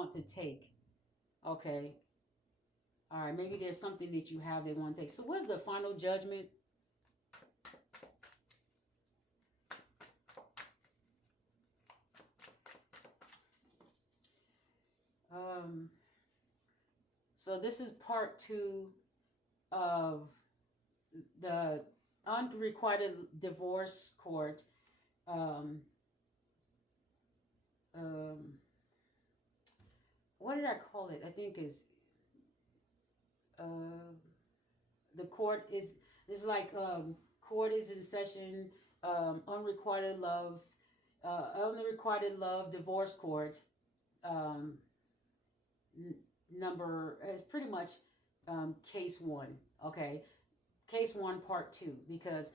want to take. Okay. All right. Maybe there's something that you have they want to take. So what's the final judgment? Um, so this is part two of the unrequited divorce court. Um, um, what did I call it? I think is uh, the court is like court is in session. Unrequited love divorce court. Um, n- Number is pretty much case one. Okay, case one part two, because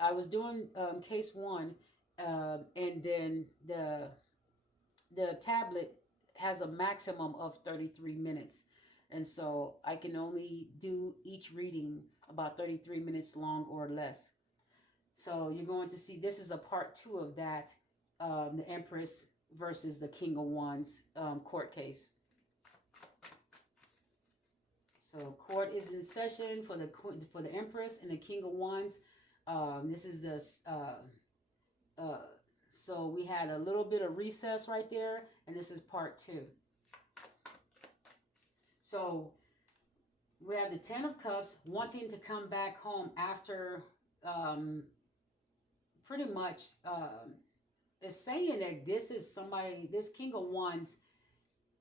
I was doing case one, and then the tablet has a maximum of 33 minutes. And so I can only do each reading about 33 minutes long or less. So you're going to see this is a part two of that, the Empress versus the King of Wands court case. So court is in session for the Empress and the King of Wands. This is the so we had a little bit of recess right there, and this is part two. So we have the Ten of Cups wanting to come back home after pretty much is saying that this King of Wands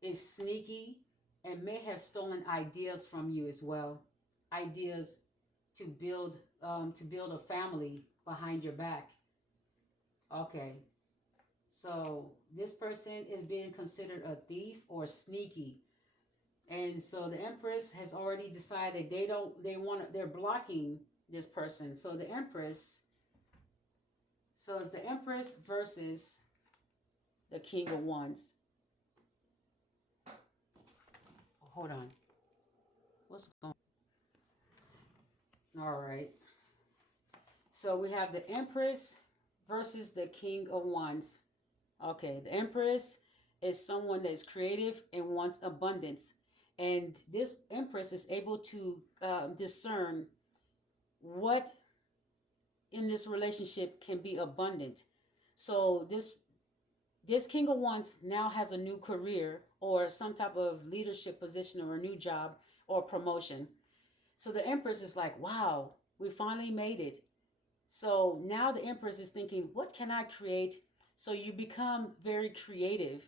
is sneaky and may have stolen ideas from you as well. Ideas to build a family behind your back. Okay. So this person is being considered a thief or sneaky. And so the Empress has already decided they're blocking this person. So the Empress, so it's the Empress versus the King of Wands. Hold on. What's going on? All right. So we have the Empress versus the King of Wands. Okay, the Empress is someone that is creative and wants abundance. And this Empress is able to discern what in this relationship can be abundant. So this King of Wands now has a new career or some type of leadership position or a new job or promotion. So the Empress is like, wow, we finally made it. So now the Empress is thinking, what can I create? So you become very creative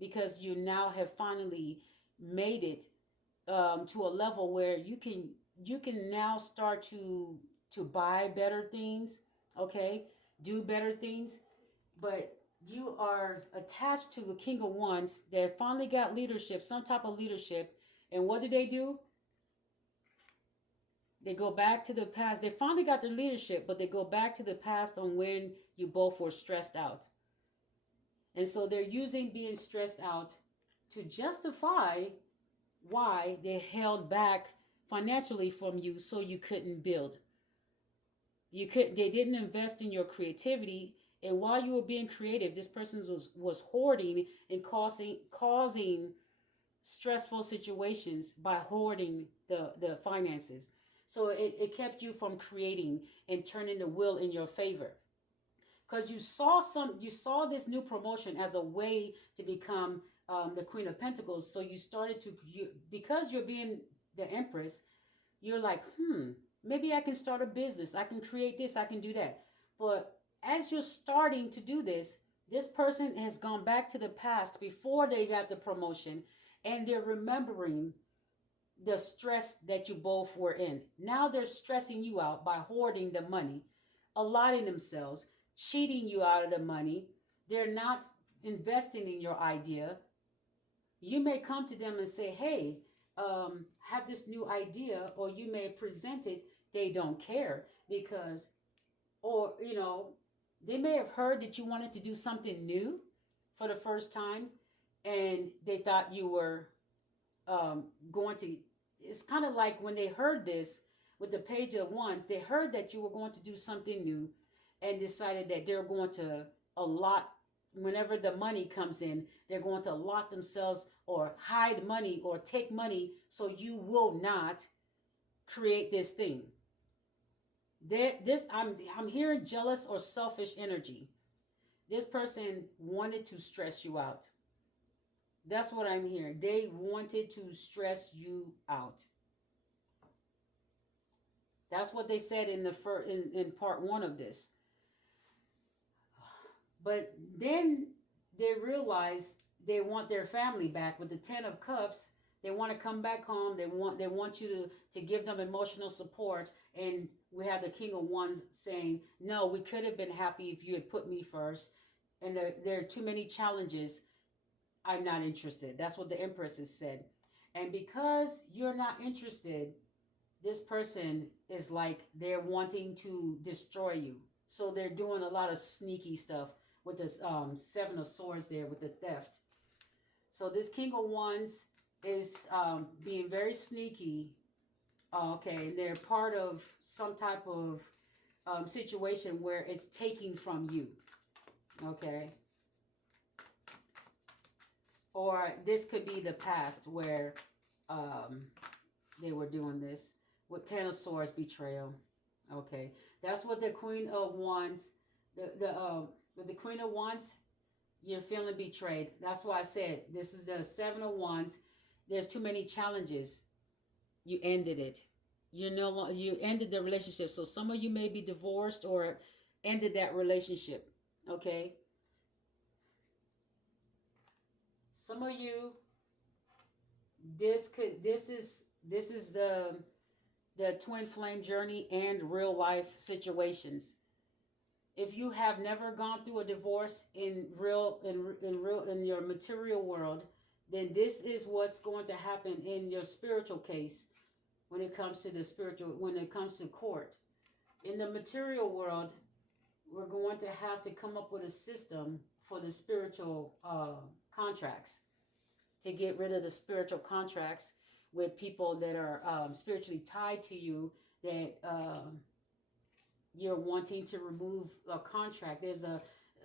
because you now have finally made it to a level where you can now start to buy better things, okay, do better things, but you are attached to the King of Wands that finally got leadership, some type of leadership, and what do? They go back to the past. They finally got their leadership, but they go back to the past on when you both were stressed out. And so they're using being stressed out to justify why they held back financially from you so you couldn't build. They didn't invest in your creativity, and while you were being creative, this person was hoarding and causing stressful situations by hoarding the finances. So it kept you from creating and turning the wheel in your favor. Because you saw this new promotion as a way to become the Queen of Pentacles. So you started because you're being the Empress, you're like, maybe I can start a business. I can create this. I can do that. But as you're starting to do this person has gone back to the past before they got the promotion, and they're remembering the stress that you both were in. Now they're stressing you out by hoarding the money, allotting themselves, cheating you out of the money. They're not investing in your idea. You may come to them and say, hey, have this new idea, or you may present it. They don't care because, or, they may have heard that you wanted to do something new for the first time, and they thought you were going to. It's kind of like when they heard this with the Page of Wands, they heard that you were going to do something new and decided that they're going to allot whenever the money comes in, they're going to lock themselves or hide money or take money so you will not create this thing. I'm hearing jealous or selfish energy. This person wanted to stress you out. That's what I'm hearing. They wanted to stress you out. That's what they said in in part one of this. But then they realize they want their family back with the 10 of cups. They want to come back home. They want you to give them emotional support. And we have the King of Wands saying, no, we could have been happy if you had put me first. And there are too many challenges. I'm not interested. That's what the Empress has said. And because you're not interested, this person is like they're wanting to destroy you. So they're doing a lot of sneaky stuff with this Seven of Swords there with the theft. So this King of Wands is being very sneaky. Okay, they're part of some type of situation where it's taking from you. Okay. Or this could be the past where they were doing this. With 10 of Swords, betrayal. Okay. That's what the Queen of Wands, with the Queen of Wands, you're feeling betrayed. That's why I said this is the Seven of Wands. There's too many challenges. You ended it. You ended the relationship. So some of you may be divorced or ended that relationship. Okay. Some of you, this is the twin flame journey and real life situations. If you have never gone through a divorce in your material world, then this is what's going to happen in your spiritual case when it comes to court. In the material world, we're going to have to come up with a system for the spiritual contracts, to get rid of the spiritual contracts with people that are spiritually tied to you, that you're wanting to remove a contract.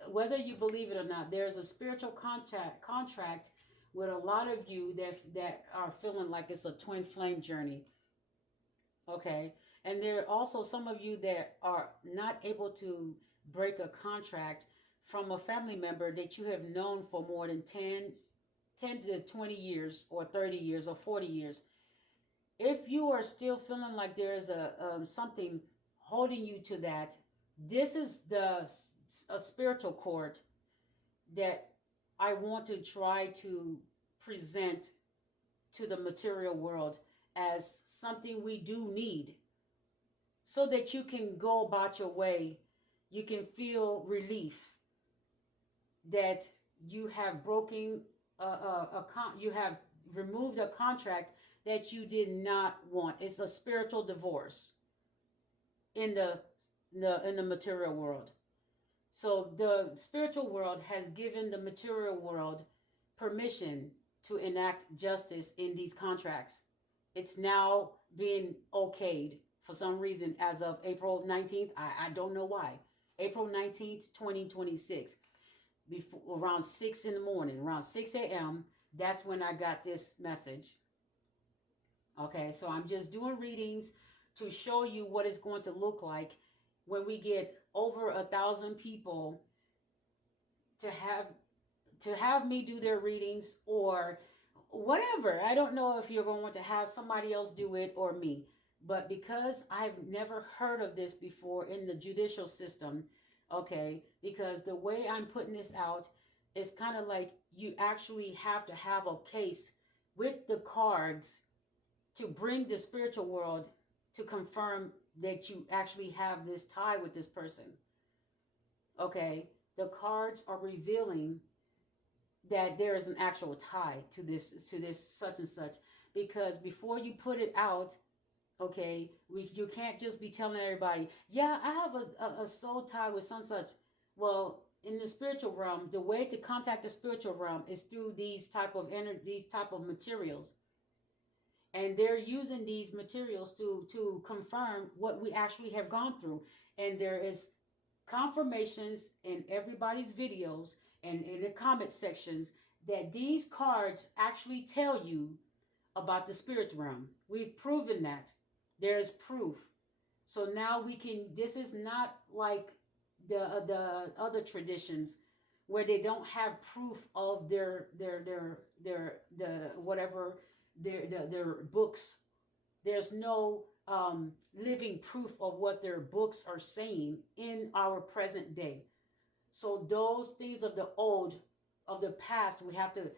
Whether you believe it or not, there's a spiritual contract with a lot of you that are feeling like it's a twin flame journey. Okay. And there are also some of you that are not able to break a contract from a family member that you have known for more than 10 to 20 years or 30 years or 40 years. If you are still feeling like there's something holding you to that, this is a spiritual court that I want to try to present to the material world as something we do need, so that you can go about your way. You can feel relief that you have broken you have removed a contract that you did not want. It's a spiritual divorce in the material world. So the spiritual world has given the material world permission to enact justice in these contracts. It's now being okayed for some reason as of April 19th. I don't know why. April 19th, 2026. Around 6 in the morning, around 6 a.m., that's when I got this message. Okay, so I'm just doing readings to show you what it's going to look like when we get over 1,000 people to have me do their readings, or whatever. I don't know if you're going to have somebody else do it or me, but because I've never heard of this before in the judicial system, okay, because the way I'm putting this out is kind of like you actually have to have a case with the cards to bring the spiritual world to confirm that you actually have this tie with this person. Okay, the cards are revealing that there is an actual tie to this such and such, because before you put it out, okay, you can't just be telling everybody, yeah, I have a soul tie with some such. Well, in the spiritual realm, the way to contact the spiritual realm is through these type of materials. And they're using these materials to confirm what we actually have gone through. And there is confirmations in everybody's videos and in the comment sections that these cards actually tell you about the spirit realm. We've proven that. There's proof. So now we can, this is not like the other traditions where they don't have proof of the whatever their books. There's no living proof of what their books are saying in our present day. So those things of the old, of the past, we have to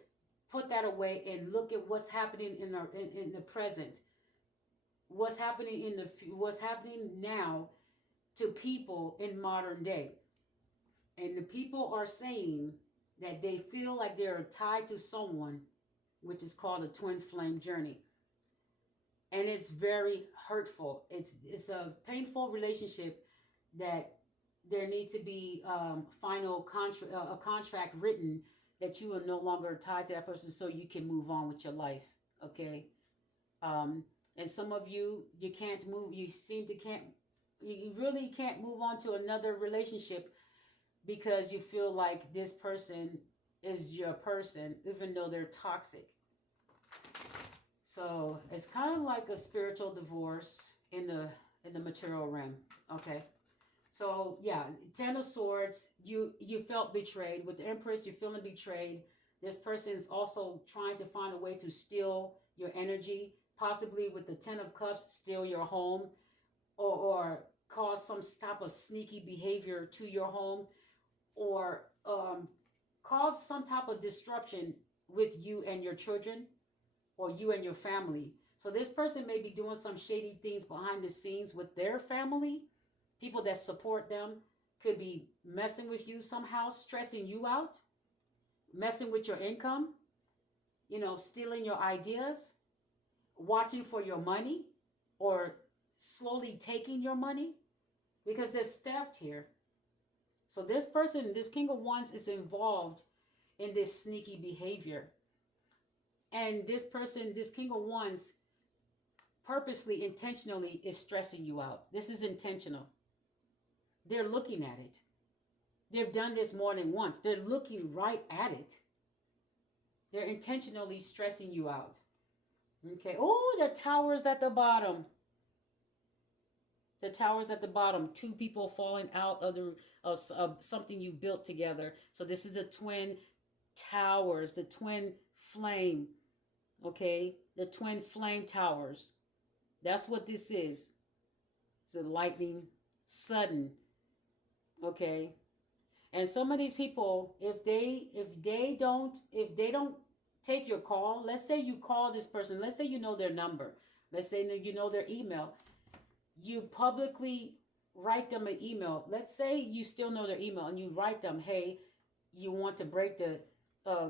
put that away and look at what's happening in the present. What's happening what's happening now to people in modern day. And the people are saying that they feel like they're tied to someone, which is called a twin flame journey. And it's very hurtful. It's a painful relationship that there needs to be a contract written that you are no longer tied to that person so you can move on with your life. Okay. And some of you can't move. You really can't move on to another relationship because you feel like this person is your person, even though they're toxic. So it's kind of like a spiritual divorce in the material realm. Okay. So yeah, Ten of Swords, you felt betrayed. With the Empress, you're feeling betrayed. This person is also trying to find a way to steal your energy, possibly with the Ten of Cups, steal your home, or cause some type of sneaky behavior to your home, or cause some type of disruption with you and your children, or you and your family. So this person may be doing some shady things behind the scenes with their family. People that support them could be messing with you somehow, stressing you out, messing with your income, stealing your ideas, watching for your money, or slowly taking your money, because there's theft here. So this person, this King of Wands, is involved in this sneaky behavior. And this person, this King of Wands, purposely, intentionally is stressing you out. This is intentional. They're looking at it. They've done this more than once. They're looking right at it. They're intentionally stressing you out. Okay. Oh, the tower's at the bottom. The tower's at the bottom. Two people falling out of something you built together. So this is the twin towers, the twin flame. Okay. The twin flame towers. That's what this is. It's a lightning, sudden. Okay. And some of these people, if they don't take your call, let's say you call this person, let's say you know their number, let's say you know their email, you publicly write them an email. Let's say you still know their email and you write them, hey, you want to break the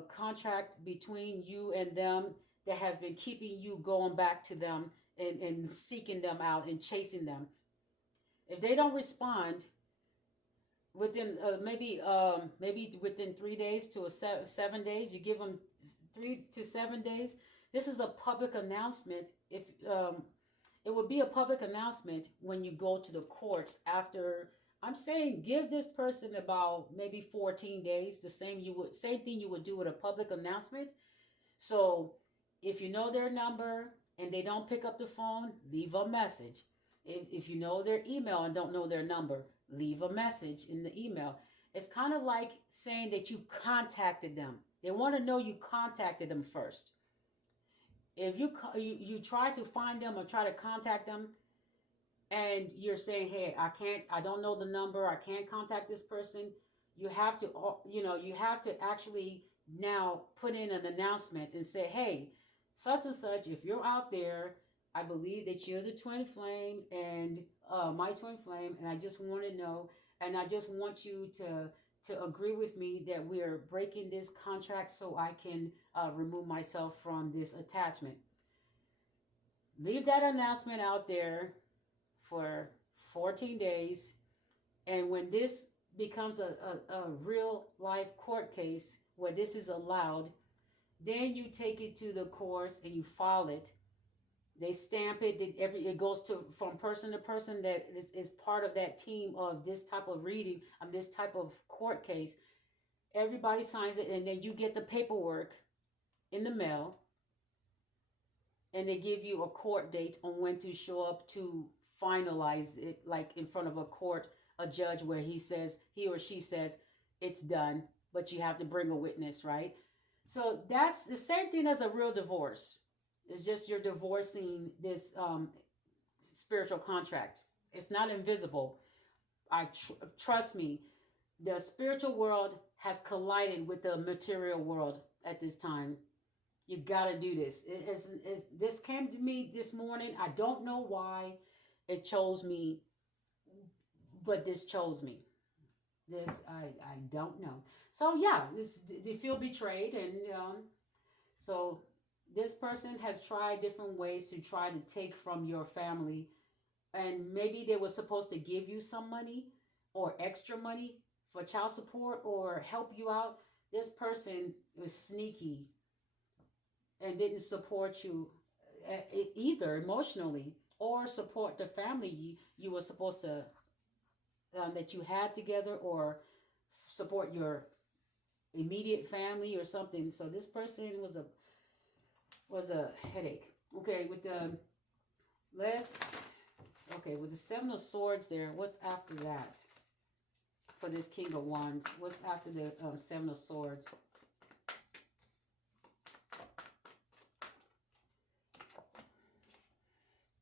contract between you and them that has been keeping you going back to them and seeking them out and chasing them. If they don't respond within maybe within 3 days to 7 days, you give them 3 to 7 days. This is a public announcement. If it would be a public announcement when you go to the courts after. I'm saying give this person about maybe 14 days. The same thing you would do with a public announcement. So if you know their number and they don't pick up the phone, leave a message. If you know their email and don't know their number, leave a message in the email. It's kind of like saying that you contacted them. They want to know you contacted them first. If you try to find them or try to contact them and you're saying, hey, I don't know the number, I can't contact this person, you have to actually now put in an announcement and say, hey, such and such, if you're out there, I believe that you're the twin flame and my twin flame, and I just want to know, and I just want you to agree with me that we are breaking this contract so I can remove myself from this attachment. Leave that announcement out there for 14 days, and when this becomes a real life court case where this is allowed, then you take it to the courts and you file it. They stamp it. It goes from person to person that is part of that team of this type of reading, this type of court case. Everybody signs it, and then you get the paperwork in the mail, and they give you a court date on when to show up to finalize it, like in front of a court, a judge, where he or she says it's done, but you have to bring a witness, right? So that's the same thing as a real divorce. It's just you're divorcing this spiritual contract. It's not invisible. Trust me, the spiritual world has collided with the material world at this time. You gotta do this. This came to me this morning. I don't know why it chose me, but this chose me. This I don't know. So yeah, you feel betrayed, and so this person has tried different ways to try to take from your family, and maybe they were supposed to give you some money or extra money for child support or help you out. This person was sneaky and didn't support you either emotionally or support the family you were supposed to that you had together, or support your immediate family or something. So this person was a headache. Okay, with the let's okay with the Seven of Swords there. What's after that for this King of Wands? What's after the Seven of Swords?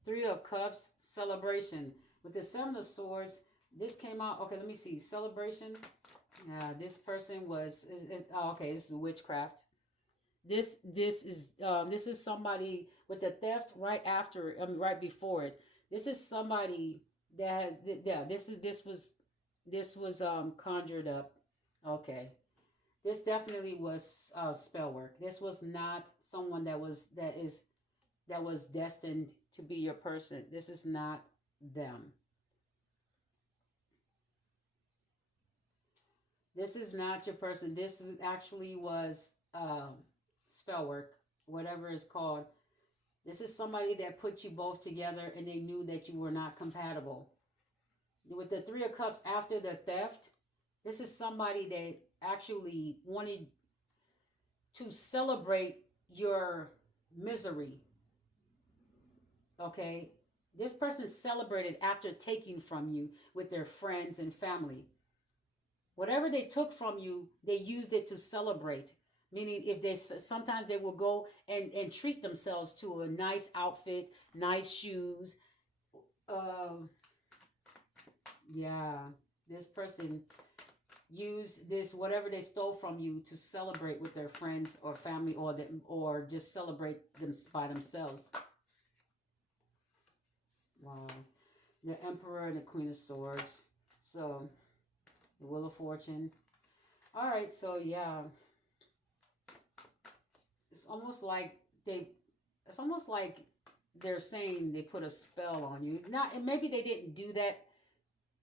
Three of Cups, celebration. With the Seven of Swords, this came out. Okay, let me see. Celebration. This person was. Okay, this is witchcraft. This is somebody with the theft right after. Right before it. This is somebody that yeah. This was conjured up. Okay. This definitely was spell work. This was not someone that was destined to be your person. This is not them. This is not your person. This actually was spell work, whatever it's called. This is somebody that put you both together, and they knew that you were not compatible. With the Three of Cups after the theft, this is somebody that actually wanted to celebrate your misery. Okay? This person celebrated after taking from you with their friends and family. Whatever they took from you, they used it to celebrate. Meaning, if they sometimes they will go and treat themselves to a nice outfit, nice shoes. Yeah, this person used this whatever they stole from you to celebrate with their friends or family, or just celebrate them by themselves. Wow, the Emperor and the Queen of Swords. So the Wheel of Fortune. All right, so yeah, it's almost like they. It's almost like they're saying they put a spell on you. Not, and maybe they didn't do that,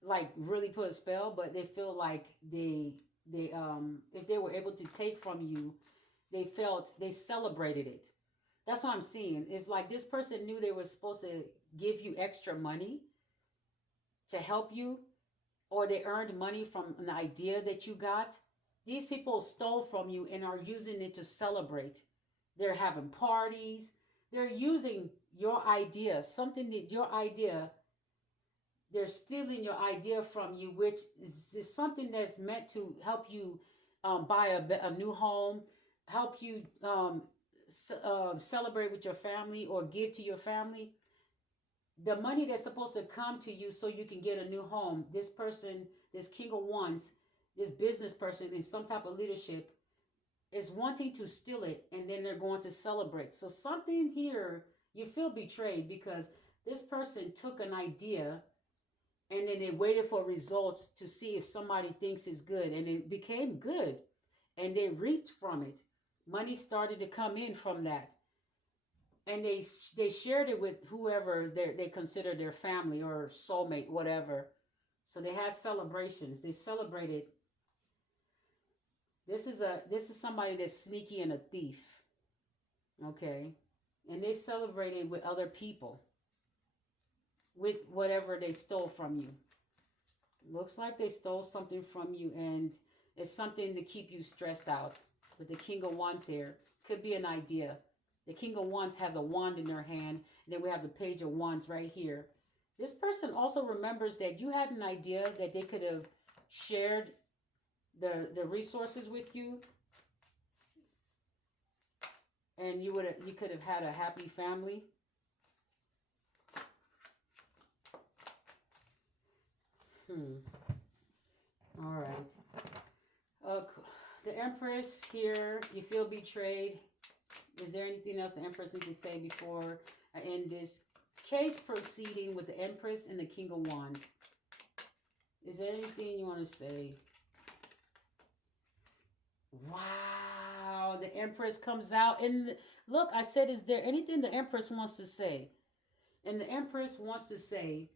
like really put a spell, but they feel like they if they were able to take from you, they celebrated it. That's what I'm seeing. If like this person knew they were supposed to give you extra money to help you, or they earned money from an idea that you got, these people stole from you and are using it to celebrate. They're having parties. They're using your idea, something that your idea, they're stealing your idea from you, which is something that's meant to help you buy a new home, help you celebrate with your family or give to your family. The money that's supposed to come to you so you can get a new home, this person, this King of Wands, this business person in some type of leadership is wanting to steal it, and then they're going to celebrate. So something here, you feel betrayed because this person took an idea and then they waited for results to see if somebody thinks it's good, and it became good, and they reaped from it. Money started to come in from that, and they shared it with whoever they consider their family or soulmate, whatever. So they had celebrations. They celebrated. This is somebody that's sneaky and a thief. Okay, and they celebrated with other people with whatever they stole from you. Looks like they stole something from you, and It's something to keep you stressed out. With the King of Wands here, could be an idea. The King of Wands has a wand in their hand, and then we have the Page of Wands right here. This person also remembers that you had an idea that they could have shared the resources with you, and you could have had a happy family. All right. The Empress here, you feel betrayed. Is there anything else the Empress needs to say before I end this case proceeding with the Empress and the King of Wands? Is there anything you want to say? Wow, the Empress comes out. And look, I said, is there anything the Empress wants to say? And the Empress wants to say,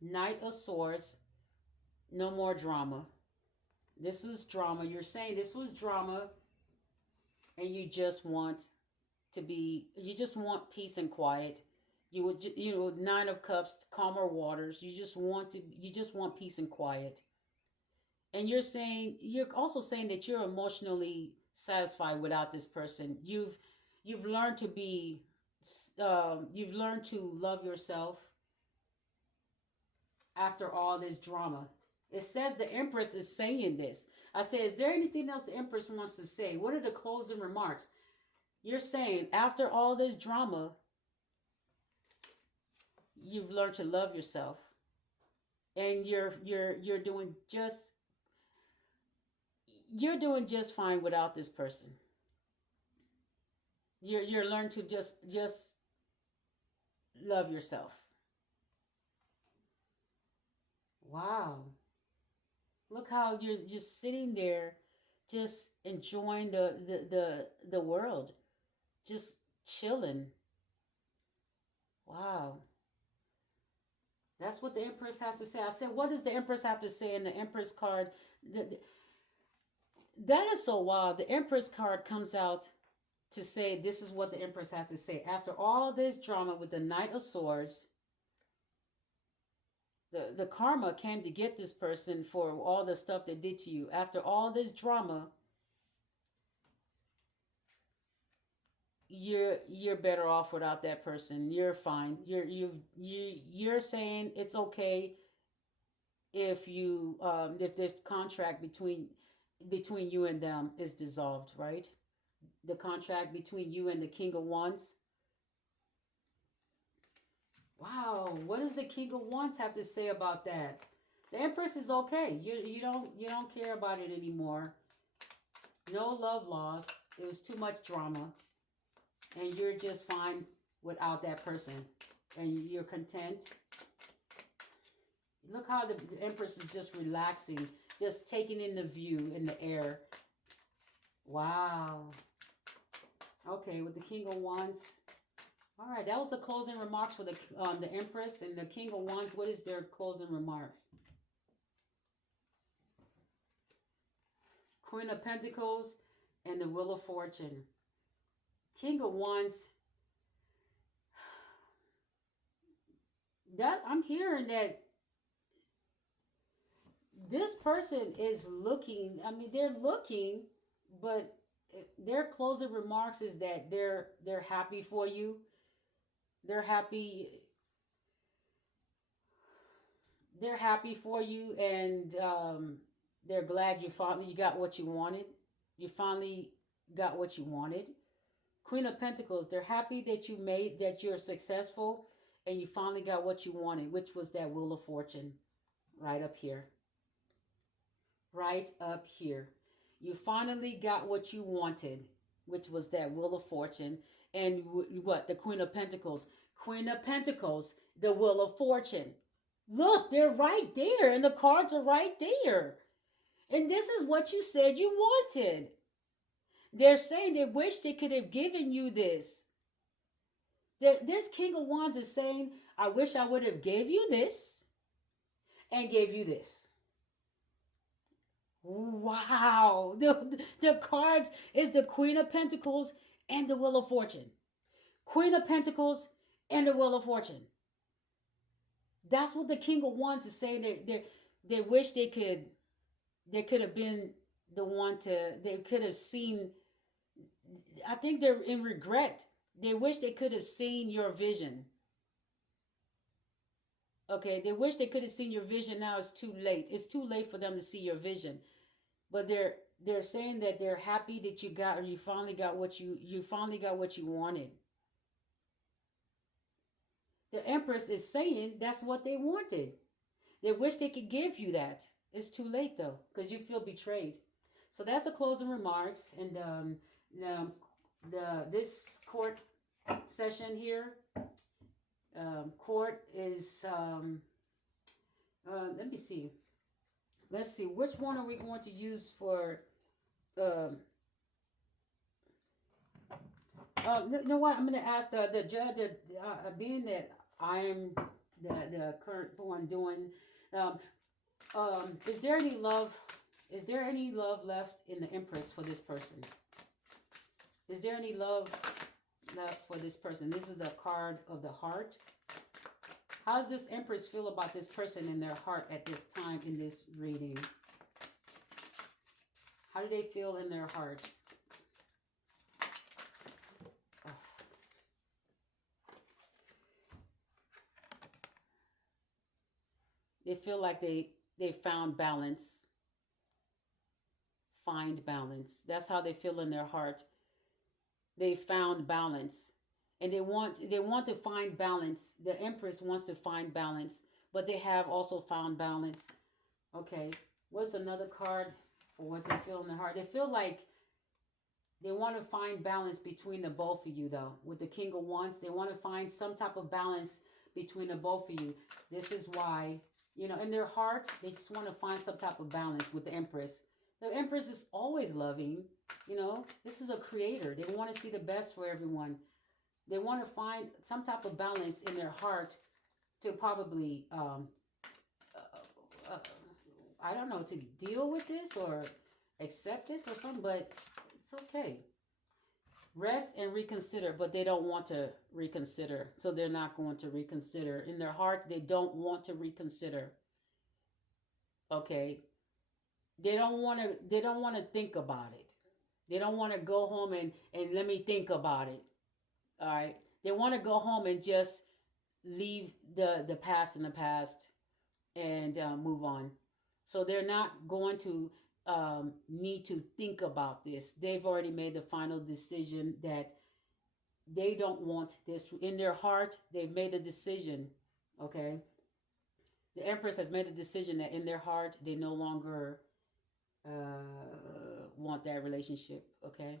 Knight of Swords, no more drama. This was drama. You're saying this was drama, and you just want peace and quiet. Nine of Cups, calmer waters. You just want peace and quiet. And you're also saying that you're emotionally satisfied without this person. You've learned to you've learned to love yourself after all this drama. It says the Empress is saying this. I say, is there anything else the Empress wants to say? What are the closing remarks? You're saying after all this drama, you've learned to love yourself, and you're doing just fine without this person. You're learning to just love yourself. Wow. Look how you're just sitting there, just enjoying the world, just chilling. Wow. That's what the Empress has to say. I said, what does the Empress have to say in the Empress card? That is so wild. The Empress card comes out to say this is what the Empress has to say. After all this drama with the Knight of Swords, the karma came to get this person for all the stuff they did to you. After all this drama, you're better off without that person. You're fine. You're saying it's okay if this contract between you and them is dissolved, right? The contract between you and the King of Wands. Wow, what does the King of Wands have to say about that? The Empress is okay. You don't care about it anymore. No love lost. It was too much drama. And you're just fine without that person. And you're content. Look how the Empress is just relaxing. Just taking in the view in the air. Wow. Okay, with the King of Wands. All right, that was the closing remarks for the Empress and the King of Wands. What is their closing remarks? Queen of Pentacles and the Wheel of Fortune. King of Wands. That I'm hearing that this person is looking. I mean, they're looking, but their closing remarks is that they're happy for you. They're happy for you, and they're glad you got what you wanted. You finally got what you wanted. Queen of Pentacles, they're happy that you're successful and you finally got what you wanted, which was that Wheel of Fortune right up here. Right up here. You finally got what you wanted, which was that Wheel of Fortune. And what? The Queen of Pentacles. Queen of Pentacles, the Wheel of Fortune. Look, they're right there, and the cards are right there. And this is what you said you wanted. They're saying they wish they could have given you this. This King of Wands is saying, I wish I would have gave you this and gave you this. Wow. The cards is the Queen of Pentacles and the Wheel of Fortune. Queen of Pentacles and the Wheel of Fortune. That's what the King of Wands is saying. They wish they could they could have been the one to, they could have seen, I think they're in regret. They wish they could have seen your vision. Okay, they wish they could have seen your vision. Now it's too late. It's too late for them to see your vision. But they're saying that they're happy that you got, or you finally got what you finally got what you wanted. The Empress is saying that's what they wanted. They wish they could give you that. It's too late though, because you feel betrayed. So that's the closing remarks, and the this court session here. Court is let me see. Let's see, which one are we going to use for? Um, you know what? I'm going to ask the judge. Being that I am the current one doing. Um, is there any love? Is there any love left in the Empress for this person? Is there any love left for this person? This is the card of the heart. How does this Empress feel about this person in their heart at this time in this reading? How do they feel in their heart? They feel like they found balance. Find balance. That's how they feel in their heart. They found balance. And they want to find balance. The Empress wants to find balance, but they have also found balance. Okay. What's another card for what they feel in their heart? They feel like they want to find balance between the both of you, though. With the King of Wands, they want to find some type of balance between the both of you. This is why, in their heart, they just want to find some type of balance with the Empress. The Empress is always loving. This is a creator. They want to see the best for everyone. They want to find some type of balance in their heart to probably, I don't know, to deal with this or accept this or something, but it's okay. Rest and reconsider, but they don't want to reconsider, so they're not going to reconsider. In their heart, they don't want to reconsider. Okay. They don't want to think about it. They don't want to go home and let me think about it. All right. They want to go home and just leave the past in the past and move on. So they're not going to need to think about this. They've already made the final decision that they don't want this in their heart. They've made a decision. Okay. The Empress has made a decision that in their heart, they no longer want that relationship. Okay.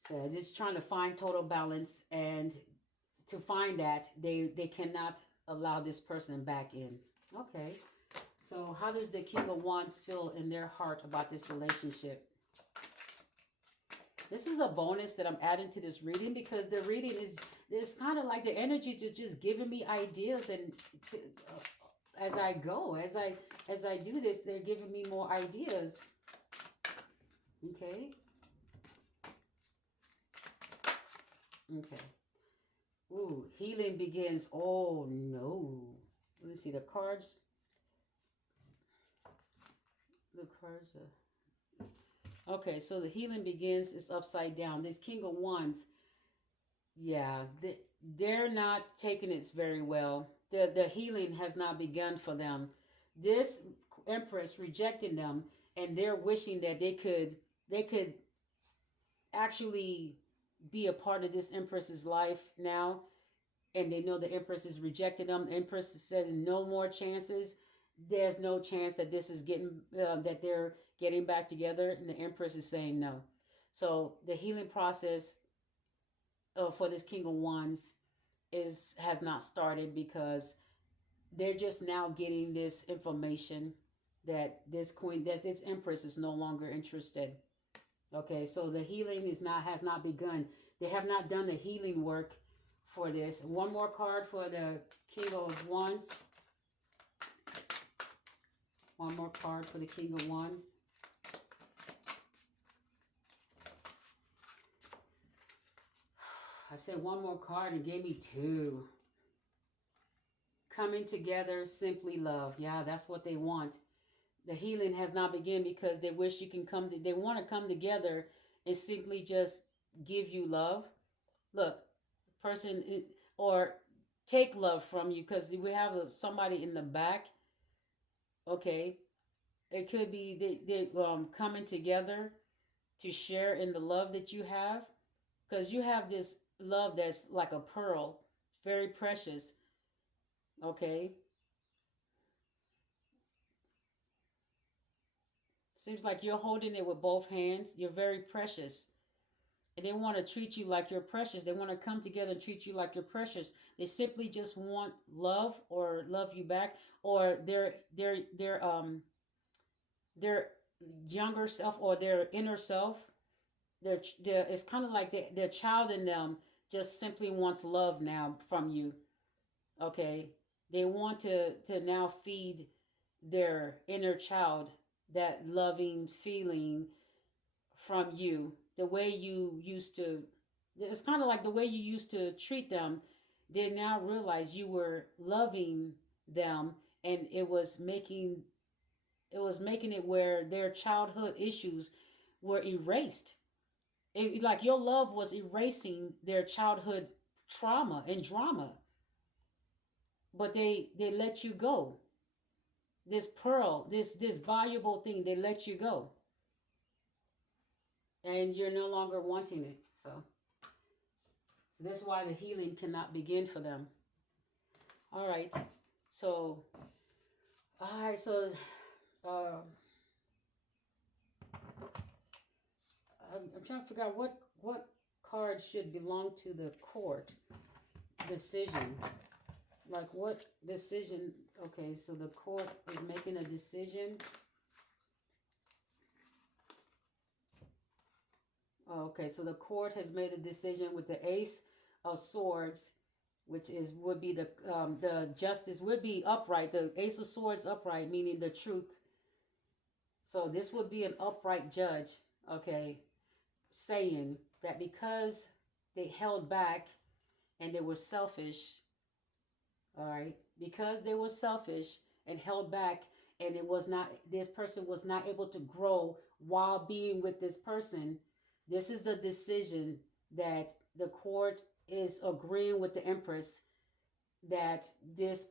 So just trying to find total balance, and to find that they cannot allow this person back in. Okay. So how does the King of Wands feel in their heart about this relationship? This is a bonus that I'm adding to this reading, because the reading is kind of like the energy to just giving me ideas, and as I go, as I do this, they're giving me more ideas. Okay. Okay. Ooh, healing begins. Oh no. Let me see the cards. The cards are... Okay, so the healing begins is upside down. This King of Wands, yeah, they're not taking it very well. The healing has not begun for them. This Empress rejecting them, and they're wishing that they could actually be a part of this Empress's life now, and they know the Empress is rejecting them. The Empress says no more chances. There's no chance that this is that they're getting back together, and the Empress is saying no. So the healing process for this King of Wands has not started, because they're just now getting this information that this Empress is no longer interested. Okay, so the healing has not begun. They have not done the healing work for this. One more card for the King of Wands. One more card for the King of Wands. I said one more card and gave me two. Coming together, simply love. Yeah, that's what they want. the healing has not begun because they wish you can come to, they want to come together and simply just give you love. Look, person or take love from you because we have somebody in the back. Okay, it could be they coming together to share in the love that you have, because you have this love that's like a pearl, very precious. Okay, seems like you're holding it with both hands. You're very precious, and they want to treat you like you're precious. They want to come together and treat you like you're precious. They simply just want love or love you back, or their younger self or their inner self. Their it's kind of like their child in them just simply wants love now from you. Okay, they want to now feed their inner child that loving feeling from you, the way you used to. It's kind of like the way you used to treat them. They now realize you were loving them, and it was making it where their childhood issues were erased. Like your love was erasing their childhood trauma and drama, but they let you go. This pearl, this valuable thing, they let you go, and you're no longer wanting it. So that's why the healing cannot begin for them. All right. So all right. So uh, I'm trying to figure out what card should belong to the court decision. Like what decision? Okay, so the court is making a decision. Oh, okay, so the court has made a decision with the Ace of Swords, which is would be the justice would be upright. The Ace of Swords upright, meaning the truth. So this would be an upright judge. Okay, saying that because they held back and they were selfish, all right, because they were selfish and held back, and this person was not able to grow while being with this person. This is the decision that the court is agreeing with the Empress, that this